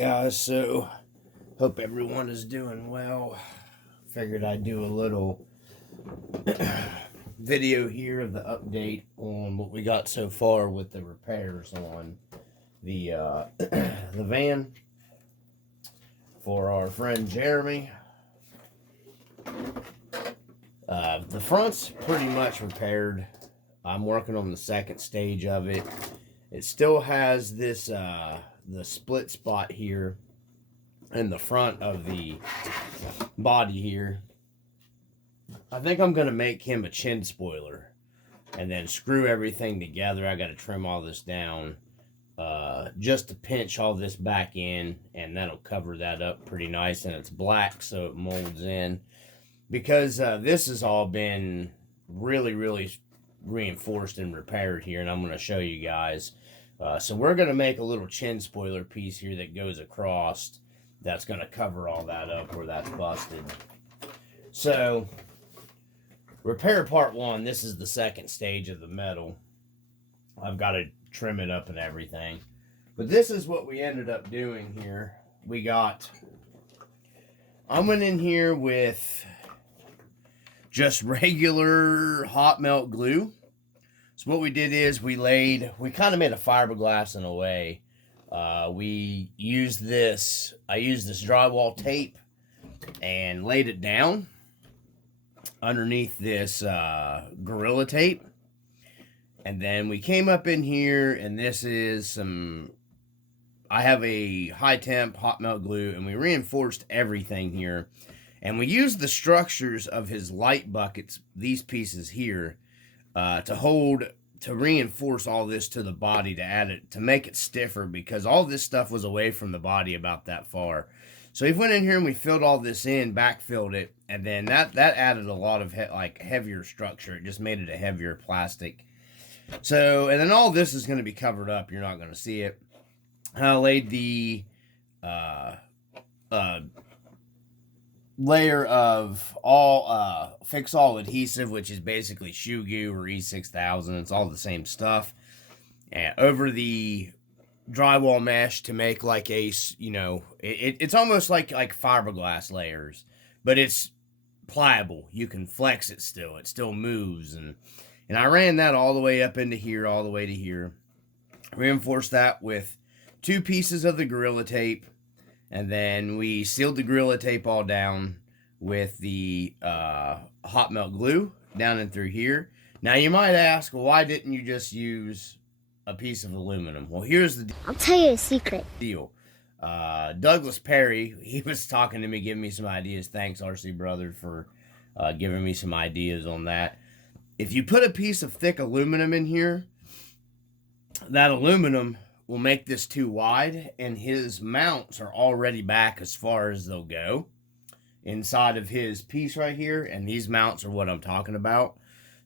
Guys, so hope everyone is doing well. Figured I'd do a little video here of the update on what we got so far with the repairs on the the van for our friend Jeremy. The front's pretty much repaired. I'm working on the second stage of it. It still has this the split spot here in the front of the body here. I think I'm gonna make him a chin spoiler and then screw everything together. I gotta trim all this down just to pinch all this back in, and that'll cover that up pretty nice. And it's black so it molds in, because this has all been really reinforced and repaired here, and I'm going to show you guys. So we're going to make a little chin spoiler piece here that goes across, that's going to cover all that up where that's busted. So repair part one, this is the second stage of the metal. I've got to trim it up and everything, but this is what we ended up doing here. I went in here with just regular hot melt glue. So what we did is we kind of made a fiberglass in a way. We used this, I used this drywall tape and laid it down underneath this Gorilla tape. And then we came up in here, and this is I have a high temp hot melt glue, and we reinforced everything here. And we used the structures of his light buckets, these pieces here, to reinforce all this to the body, to make it stiffer, because all this stuff was away from the body about that far. So we went in here and we filled all this in, backfilled it, and then that added a lot of heavier structure. It just made it a heavier plastic. So, and then all this is going to be covered up. You're not going to see it. I laid the layer of all fix-all adhesive, which is basically shoe goo or E6000. It's all the same stuff, and over the drywall mesh to make like a, it's almost like fiberglass layers, but it's pliable. You can flex it still. It still moves, and I ran that all the way up into here, all the way to here. Reinforced that with 2 pieces of the Gorilla tape. And then we sealed the Gorilla tape all down with the hot melt glue down and through here. Now you might ask, well, why didn't you just use a piece of aluminum? Well, here's the I'll tell you a secret. deal. Douglas Perry, he was talking to me, giving me some ideas. Thanks, RC Brother, for giving me some ideas on that. If you put a piece of thick aluminum in here, that aluminum will make this too wide, and his mounts are already back as far as they'll go inside of his piece right here, and these mounts are what I'm talking about.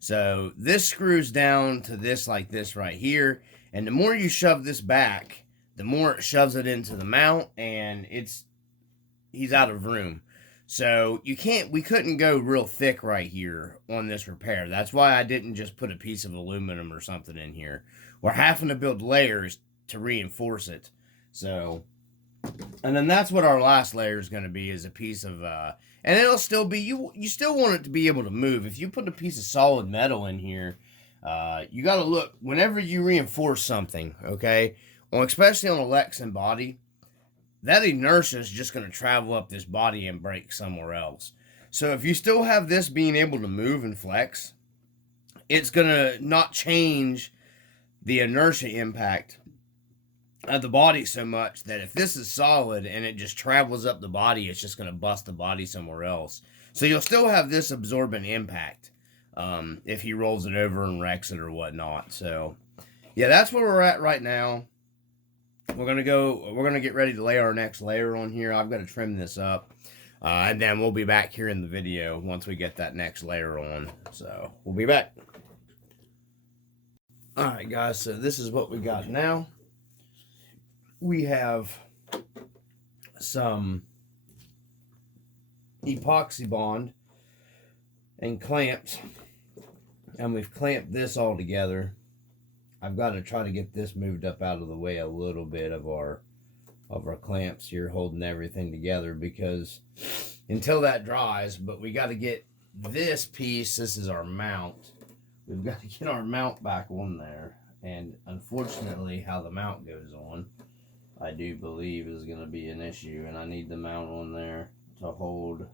So this screws down to this like this right here, and the more you shove this back, the more it shoves it into the mount, and he's out of room. So we couldn't go real thick right here on this repair. That's why I didn't just put a piece of aluminum or something in here. We're having to build layers to reinforce it. So, and then that's what our last layer is going to be, is a piece of and it'll still be, you still want it to be able to move. If you put a piece of solid metal in here, you got to look whenever you reinforce something, okay, especially on a Lexan body, that inertia is just going to travel up this body and break somewhere else. So if you still have this being able to move and flex, it's going to not change the inertia impact of the body so much that if this is solid and it just travels up the body, it's just going to bust the body somewhere else. So you'll still have this absorbent impact if he rolls it over and wrecks it or whatnot. So yeah, that's where we're at right now. We're going to get ready to lay our next layer on here. I've got to trim this up, and then we'll be back here in the video once we get that next layer on. So we'll be back. Alright guys, so this is what we got now. We have some epoxy bond and clamps, and we've clamped this all together. I've got to try to get this moved up out of the way a little bit of our of our clamps here holding everything together, because until that dries, but we got to get this piece, this is our mount, we've got to get our mount back on there. And unfortunately, how the mount goes on, I do believe is going to be an issue, and I need the mount on there to hold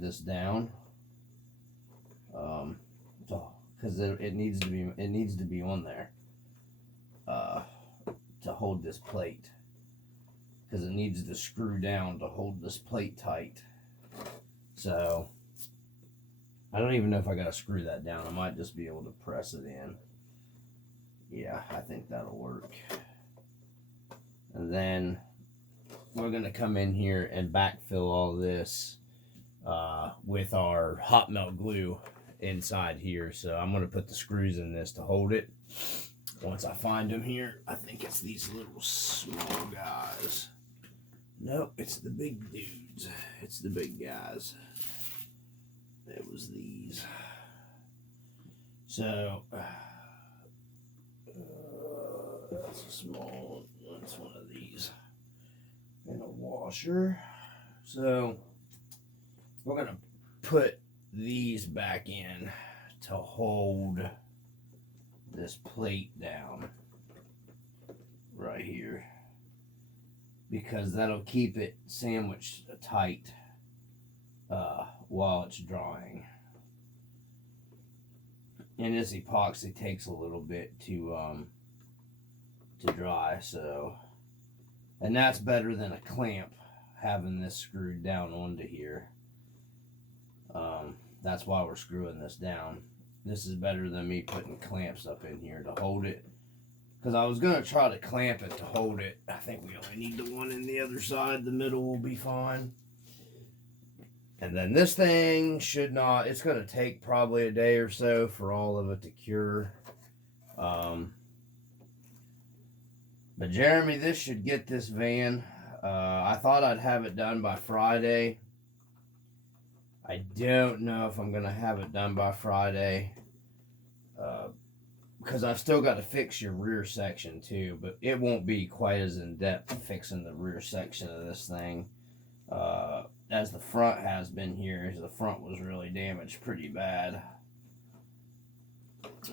this down, because it needs to be on there to hold this plate, because it needs to screw down to hold this plate tight. So I don't even know if I gotta screw that down. I might just be able to press it in. Yeah, I think that'll work. And then we're gonna come in here and backfill all this with our hot melt glue inside here. So I'm gonna put the screws in this to hold it. Once I find them here, I think it's these little small guys. Nope, it's the big dudes. It's the big guys. It was these. So that's a small one. That's one of these. And a washer. So we're gonna put these back in to hold this plate down right here, because that'll keep it sandwiched tight while it's drying. And this epoxy takes a little bit to dry, so, and that's better than a clamp, having this screwed down onto here. That's why we're screwing this down. This is better than me putting clamps up in here to hold it, because I was going to try to clamp it to hold it. I think we only need the one in the other side. The middle will be fine. And then this thing should not, it's going to take probably a day or so for all of it to cure. But Jeremy, this should get this van. I thought I'd have it done by Friday. I don't know if I'm going to have it done by Friday, because I've still got to fix your rear section too, but it won't be quite as in-depth fixing the rear section of this thing as the front has been here. The front was really damaged pretty bad.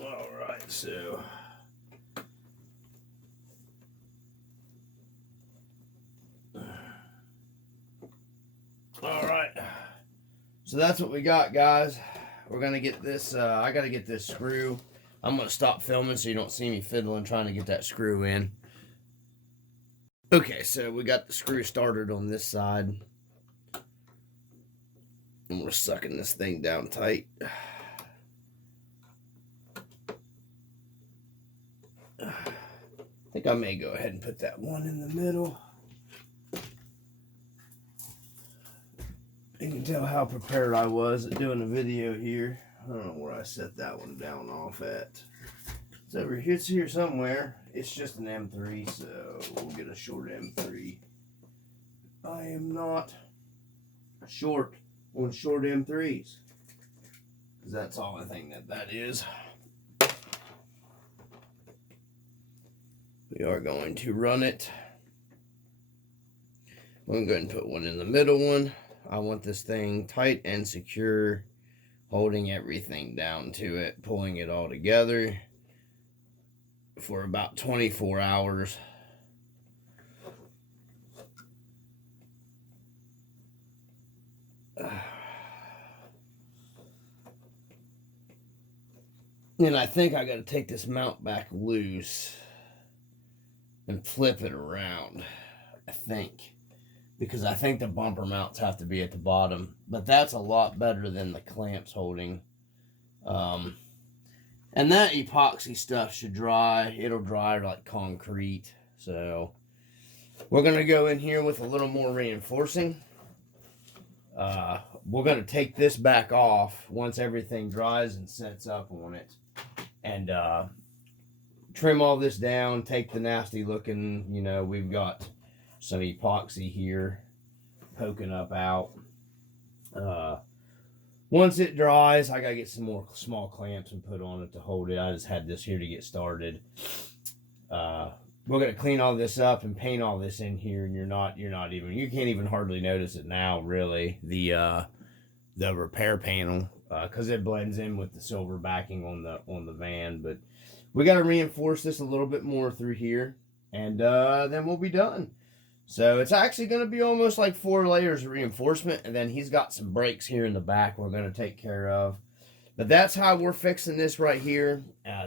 Alright, so alright. So that's what we got, guys. We're going to get this, I got to get this screw. I'm going to stop filming so you don't see me fiddling trying to get that screw in. Okay, so we got the screw started on this side. And we're sucking this thing down tight. I think I may go ahead and put that one in the middle. You can tell how prepared I was at doing a video here. I don't know where I set that one down off at. It's over here. It's here somewhere. It's just an M3, so we'll get a short M3. I am not short on short M3s, because that's all I think that is. We are going to run it. I'm going to go ahead and put one in the middle one. I want this thing tight and secure, holding everything down to it, pulling it all together for about 24 hours. And I think I got to take this mount back loose and flip it around, I think. Because I think the bumper mounts have to be at the bottom. But that's a lot better than the clamps holding. And that epoxy stuff should dry. It'll dry like concrete. So we're going to go in here with a little more reinforcing. We're going to take this back off once everything dries and sets up on it. And trim all this down. Take the nasty looking, you know, we've got some epoxy here poking up out. Once it dries, I gotta get some more small clamps and put on it to hold it. I just had this here to get started. we're gonna clean all this up and paint all this in here, and you can't even hardly notice it now, really. The repair panel, because it blends in with the silver backing on the van. But we got to reinforce this a little bit more through here, and then we'll be done. So it's actually going to be almost like 4 layers of reinforcement, and then he's got some brakes here in the back we're going to take care of. But that's how we're fixing this right here.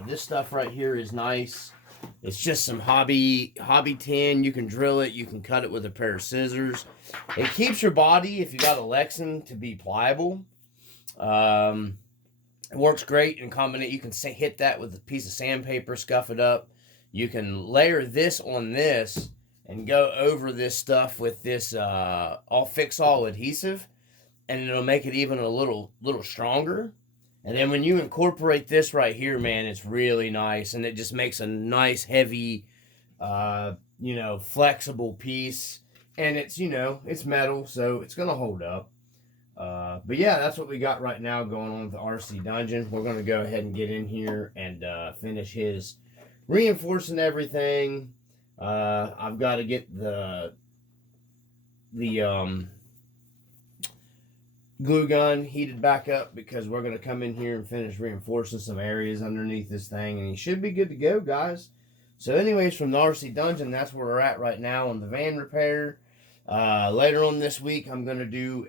This stuff right here is nice. It's just some hobby tin. You can drill it. You can cut it with a pair of scissors. It keeps your body, if you got a Lexan, to be pliable. It works great in combination. You can hit that with a piece of sandpaper, scuff it up. You can layer this on this and go over this stuff with this all fix-all adhesive, and it'll make it even a little stronger. And then when you incorporate this right here, man, it's really nice, and it just makes a nice, heavy, flexible piece. And it's, it's metal, so it's going to hold up. But yeah, that's what we got right now going on with the RC Dungeon. We're going to go ahead and get in here and finish his reinforcing everything. I've got to get the glue gun heated back up, because we're going to come in here and finish reinforcing some areas underneath this thing, and he should be good to go, guys. So anyways, from the RC Dungeon, that's where we're at right now on the van repair. Later on this week, I'm going to do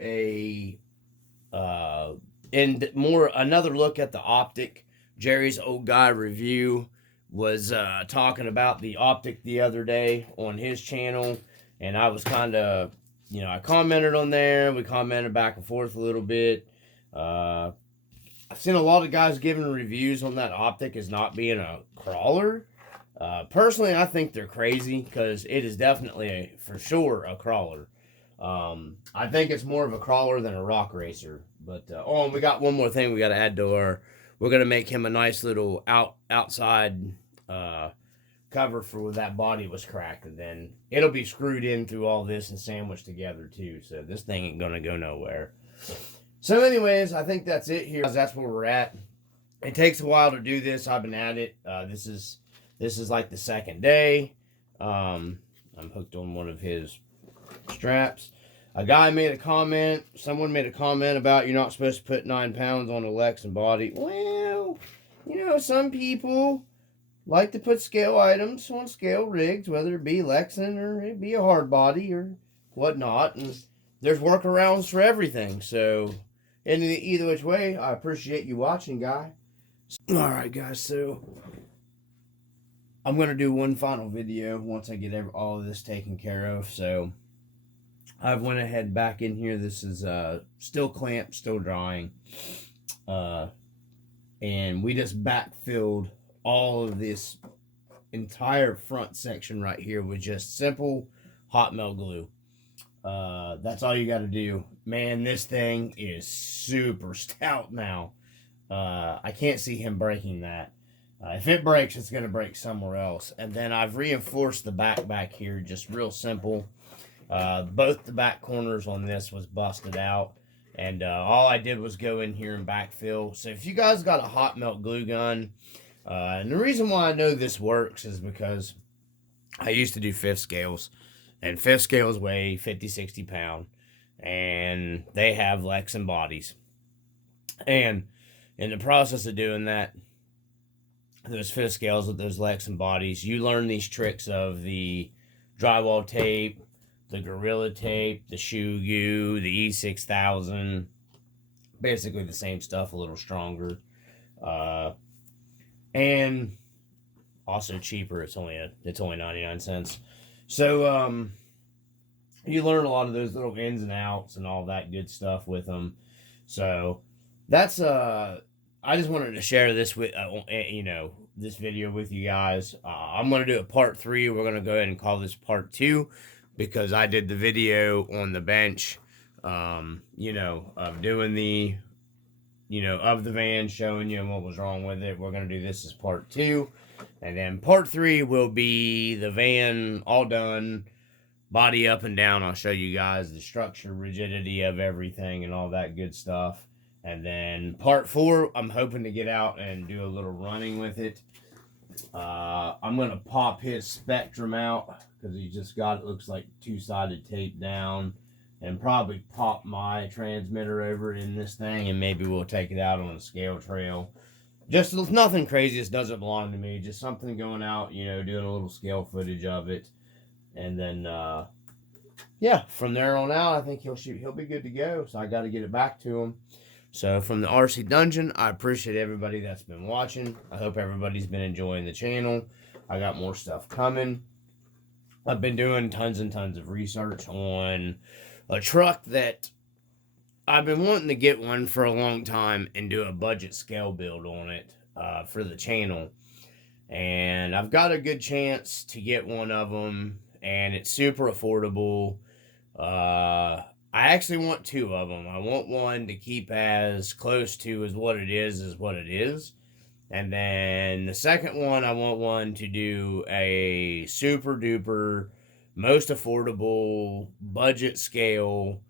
another look at the optic. Jerry's old guy review was talking about the optic the other day on his channel, and I was kind of, I commented on there. We commented back and forth a little bit. I've seen a lot of guys giving reviews on that optic as not being a crawler. Personally, I think they're crazy, because it is definitely, for sure, a crawler. I think it's more of a crawler than a rock racer. But and we got one more thing we got to add to our. We're gonna make him a nice little outside cover for where that body was cracked, and then it'll be screwed in through all this and sandwiched together too. So this thing ain't gonna go nowhere. So, anyways, I think that's it here. That's where we're at. It takes a while to do this. I've been at it. This is like the second day. I'm hooked on one of his straps. A guy made a comment. Someone made a comment about you're not supposed to put 9 pounds on a Lexan body. Well, some people like to put scale items on scale rigs, whether it be Lexan or it be a hard body or whatnot. And there's workarounds for everything. So, either which way, I appreciate you watching, guy. All right, guys. So I'm going to do one final video once I get all of this taken care of. So I've went ahead back in here. This is still clamped, still drying. And we just backfilled all of this entire front section right here with just simple hot melt glue. That's all you got to do. Man, this thing is super stout now. I can't see him breaking that. If it breaks, it's going to break somewhere else. And then I've reinforced the back here, just real simple. Both the back corners on this was busted out. And all I did was go in here and backfill. So if you guys got a hot melt glue gun, and the reason why I know this works is because I used to do fifth scales. And fifth scales weigh 50, 60 pounds. And they have Lexan bodies. And in the process of doing that, those fifth scales with those Lexan bodies, you learn these tricks of the drywall tape, the Gorilla tape, the Shoe Goo, the E6000. Basically the same stuff, a little stronger. And also cheaper. It's only 99 cents. So you learn a lot of those little ins and outs and all that good stuff with them. So that's I just wanted to share this with this video with you guys. I'm gonna do a part 3. We're gonna go ahead and call this part 2, because I did the video on the bench, of doing the, of the van, showing you what was wrong with it. We're gonna do this as part 2, and then part 3 will be the van all done, body up and down. I'll show you guys the structure, rigidity of everything, and all that good stuff. And then part 4, I'm hoping to get out and do a little running with it. I'm going to pop his Spectrum out because he just got, it looks like two-sided tape down, and probably pop my transmitter over in this thing, and maybe we'll take it out on a scale trail. Just nothing crazy. This doesn't belong to me. Just something going out, you know, doing a little scale footage of it. And then, yeah, from there on out, I think he'll be good to go. So I got to get it back to him. So from the RC Dungeon, I appreciate everybody that's been watching. I hope everybody's been enjoying the channel. I got more stuff coming. I've been doing tons and tons of research on a truck that I've been wanting to get one for a long time and do a budget scale build on it for the channel. And I've got a good chance to get one of them, and it's super affordable. I actually want two of them. I want one to keep as close to as what it is. And then the second one, I want one to do a super duper, most affordable, budget scale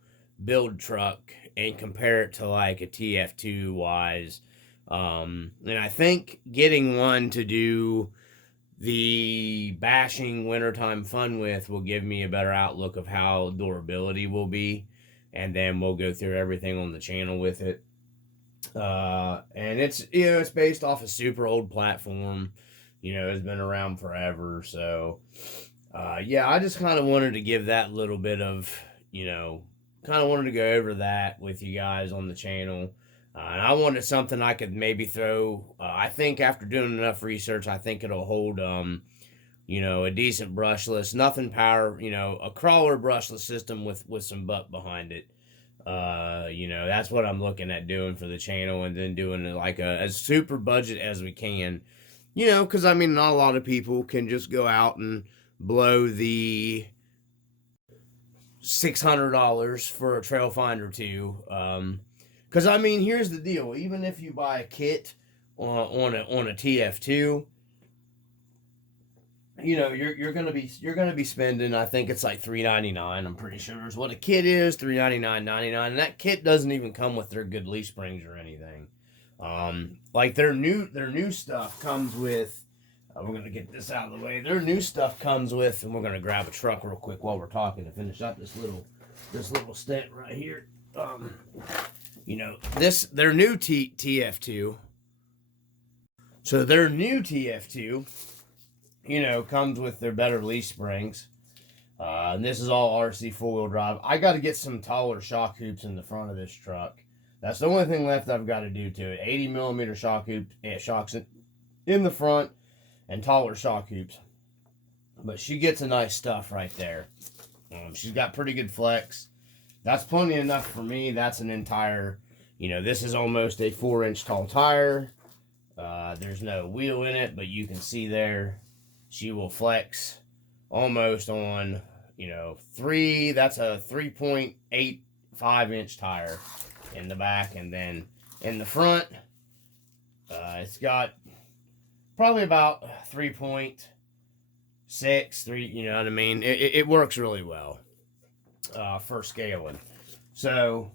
build truck and compare it to like a TF2 wise. And I think getting one to do the bashing wintertime fun with will give me a better outlook of how durability will be. And then we'll go through everything on the channel with it. And it's, you know, it's based off a super old platform. You know, it's been around forever. So, yeah, I just kind of wanted to give that little bit of, you know, kind of wanted to go over that with you guys on the channel. And I wanted something I could maybe throw. I think after doing enough research, I think it'll hold, you know, a decent brushless, nothing power, you know, a crawler brushless system with some butt behind it. You know, that's what I'm looking at doing for the channel, and then doing it like as super budget as we can. You know, because I mean, not a lot of people can just go out and blow the $600 for a Trail Finder 2. Because I mean, here's the deal: even if you buy a kit on a TF2, you know, you're gonna be spending, I think it's like $3.99. I'm pretty sure is what a kit is, $3.99.99, and that kit doesn't even come with their good leaf springs or anything. Like their new stuff comes with. We're gonna get this out of the way. Their new stuff comes with, and we're gonna grab a truck real quick while we're talking to finish up this little stint right here. You know, their new TF2. So their new TF2. You know, comes with their better leaf springs. And this is all RC four-wheel drive. I got to get some taller shock hoops in the front of this truck. That's the only thing left I've got to do to it. 80 millimeter shock hoops, shocks in the front, and taller shock hoops. But she gets a nice stuff right there. She's got pretty good flex. That's plenty enough for me. That's an entire, you know, this is almost a 4-inch tall tire. There's no wheel in it, but you can see there. She will flex almost on, you know, that's a 3.85 inch tire in the back. And then in the front, it's got probably about 3.6, you know what I mean? It works really well for scaling. So,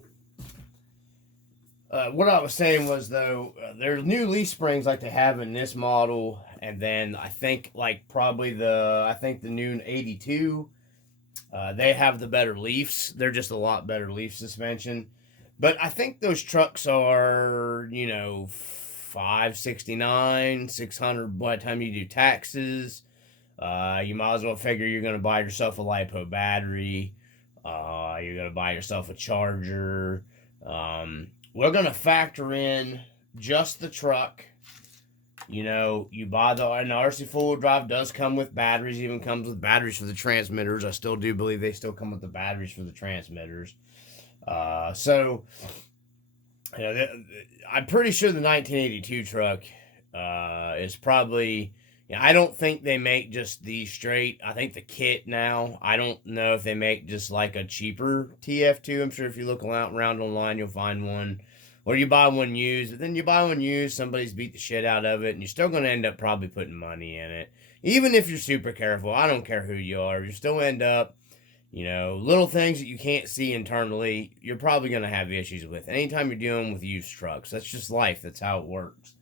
what I was saying was, though, there's new leaf springs like they have in this model, and then I think like probably the new 82, they have the better leafs. They're just a lot better leaf suspension. But I think those trucks are, you know, $569, $600 by the time you do taxes. You might as well figure you're going to buy yourself a LiPo battery. You're going to buy yourself a charger. We're going to factor in just the truck. You know, you buy and the RC four-wheel drive does come with batteries, even comes with batteries for the transmitters. I still do believe they still come with the batteries for the transmitters. So, you know, I'm pretty sure the 1982 truck is probably, you know, I don't think they make just the straight, I think the kit now, I don't know if they make just like a cheaper TF2. I'm sure if you look around online, you'll find one. Or you buy one used, but then you buy one used, somebody's beat the shit out of it, and you're still going to end up probably putting money in it. Even if you're super careful, I don't care who you are, you still end up, you know, little things that you can't see internally, you're probably going to have issues with. Anytime you're dealing with used trucks, that's just life, that's how it works.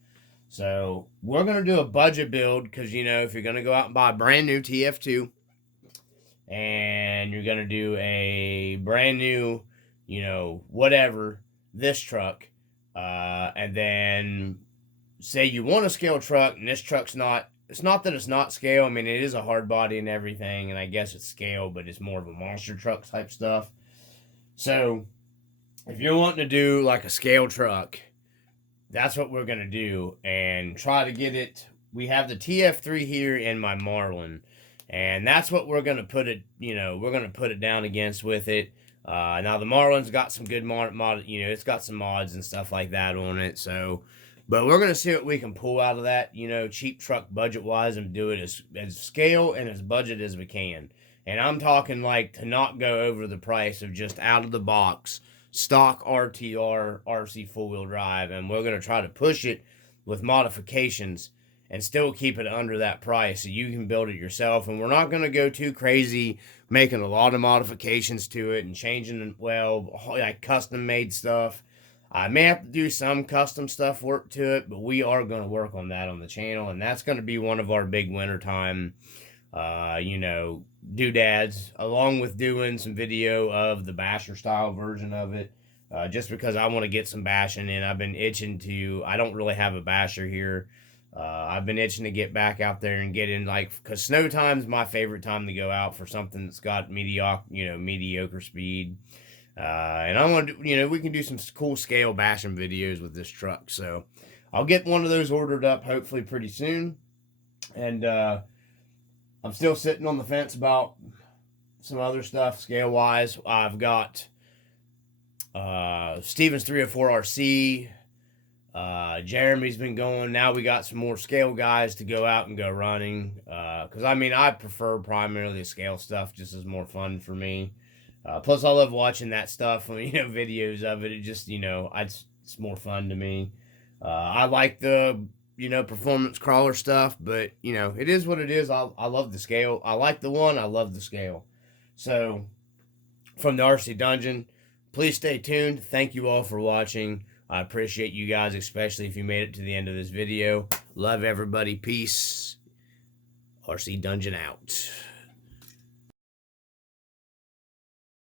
So we're going to do a budget build because, you know, if you're going to go out and buy a brand new TF2 and you're going to do a brand new, you know, whatever, this truck, and then say you want a scale truck and this truck's not, it's not that it's not scale. I mean, it is a hard body and everything, and I guess it's scale, but it's more of a monster truck type stuff. So if you're wanting to do like a scale truck, that's what we're going to do and try to get it. We have the TF3 here in my Marlin, and that's what we're going to put it, you know, we're going to put it down against with it. Now the Marlin's got some good mod, you know, it's got some mods and stuff like that on it. So, but we're going to see what we can pull out of that, you know, cheap truck budget wise, and do it as scale and as budget as we can. And I'm talking like to not go over the price of just out of the box stock RTR RC four-wheel drive, and we're going to try to push it with modifications and still keep it under that price so you can build it yourself. And we're not going to go too crazy making a lot of modifications to it and changing, well, like custom made stuff. I may have to do some custom stuff work to it, but we are going to work on that on the channel, and that's going to be one of our big wintertime you know, doodads, along with doing some video of the basher style version of it, just because I want to get some bashing in. I've been itching to, I don't really have a basher here. I've been itching to get back out there and get in, like, because snow time's my favorite time to go out for something that's got mediocre speed. And I want to, you know, we can do some cool scale bashing videos with this truck. So I'll get one of those ordered up hopefully pretty soon. And, I'm still sitting on the fence about some other stuff scale wise. I've got Steven's 304 RC. Jeremy's been going. Now we got some more scale guys to go out and go running. Because I mean, I prefer primarily scale stuff, just as more fun for me. Plus, I love watching that stuff. You know, videos of it. It just, you know, it's more fun to me. I like the, you know, performance crawler stuff, but, you know, it is what it is. I love the scale. I like the one. I love the scale. So, from the RC Dungeon, please stay tuned. Thank you all for watching. I appreciate you guys, especially if you made it to the end of this video. Love everybody. Peace. RC Dungeon out.